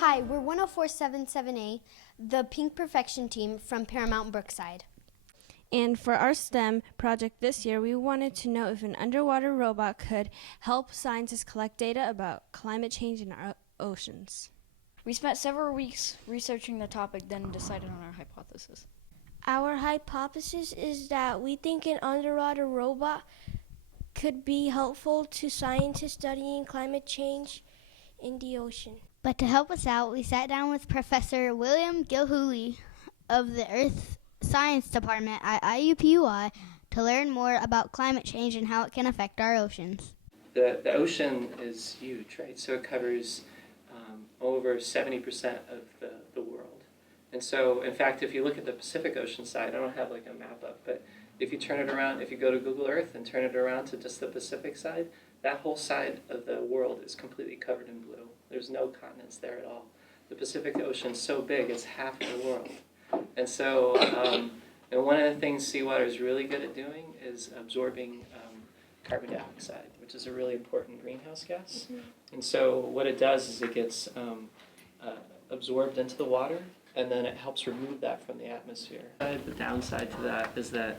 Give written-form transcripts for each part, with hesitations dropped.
Hi, we're 10477A, the Pink Perfection team from Paramount Brookside. And for our STEM project this year, we wanted to know if an underwater robot could help scientists collect data about climate change in our oceans. We spent several weeks researching the topic, then decided on our hypothesis. Our hypothesis is that we think an underwater robot could be helpful to scientists studying climate change in the ocean. But to help us out, we sat down with Professor William Gilhooly of the Earth Science Department at IUPUI to learn more about climate change and how it can affect our oceans. The ocean is huge, right? So it covers over 70% of the world. And so, in fact, if you look at the Pacific Ocean side, I don't have like a map up, but if you turn it around, if you go to Google Earth and turn it around to just the Pacific side, that whole side of the world is completely covered in blue. There's no continents there at all. The Pacific Ocean's so big, it's half of the world. And so, and one of the things seawater is really good at doing is absorbing carbon dioxide, which is a really important greenhouse gas. And so what it does is it gets absorbed into the water, and then it helps remove that from the atmosphere. The downside to that is that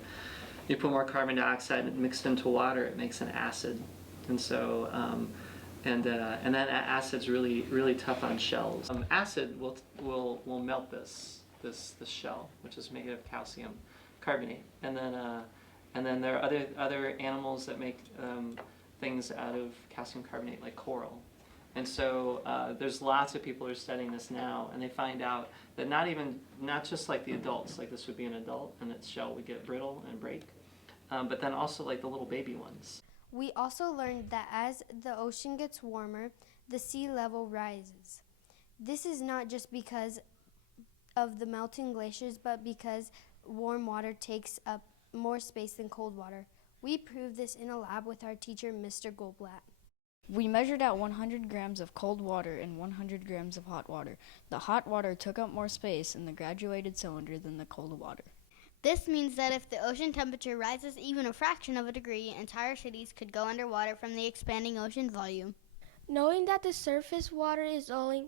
you put more carbon dioxide mixed into water, it makes an acid. And so, and then acid's really tough on shells. Acid will melt this shell, which is made of calcium carbonate, and then there are other animals that make things out of calcium carbonate, like coral. And so there's lots of people who are studying this now, and they find out that not just like the adults, like this would be an adult, and its shell would get brittle and break, but then also like the little baby ones. We also learned that as the ocean gets warmer, the sea level rises. This is not just because of the melting glaciers, but because warm water takes up more space than cold water. We proved this in a lab with our teacher, Mr. Goldblatt. We measured out 100 grams of cold water and 100 grams of hot water. The hot water took up more space in the graduated cylinder than the cold water. This means that if the ocean temperature rises even a fraction of a degree, entire cities could go underwater from the expanding ocean volume. Knowing that the surface water is only,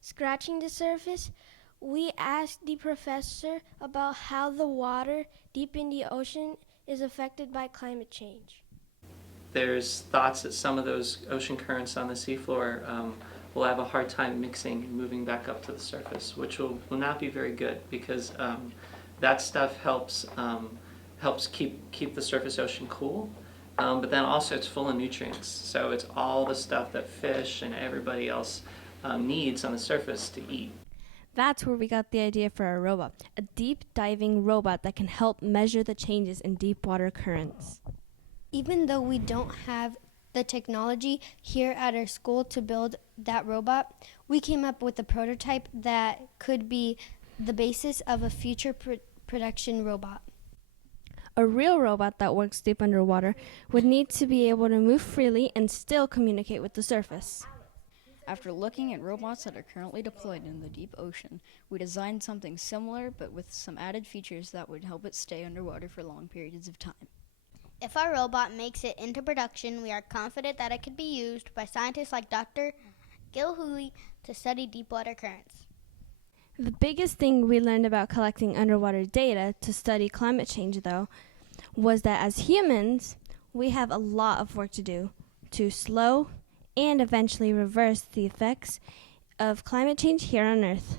scratching the surface, we asked the professor about how the water deep in the ocean is affected by climate change. There's thoughts that some of those ocean currents on the seafloor will have a hard time mixing and moving back up to the surface, which will not be very good, because that stuff helps keep the surface ocean cool, but then also it's full of nutrients. So it's all the stuff that fish and everybody else needs on the surface to eat. That's where we got the idea for our robot, a deep diving robot that can help measure the changes in deep water currents. Even though we don't have the technology here at our school to build that robot, we came up with a prototype that could be the basis of a future production robot. A real robot that works deep underwater would need to be able to move freely and still communicate with the surface. After looking at robots that are currently deployed in the deep ocean, we designed something similar, but with some added features that would help it stay underwater for long periods of time. If our robot makes it into production, we are confident that it could be used by scientists like Dr. Gilhooly to study deep water currents. The biggest thing we learned about collecting underwater data to study climate change, though, was that as humans, we have a lot of work to do to slow and eventually reverse the effects of climate change here on Earth.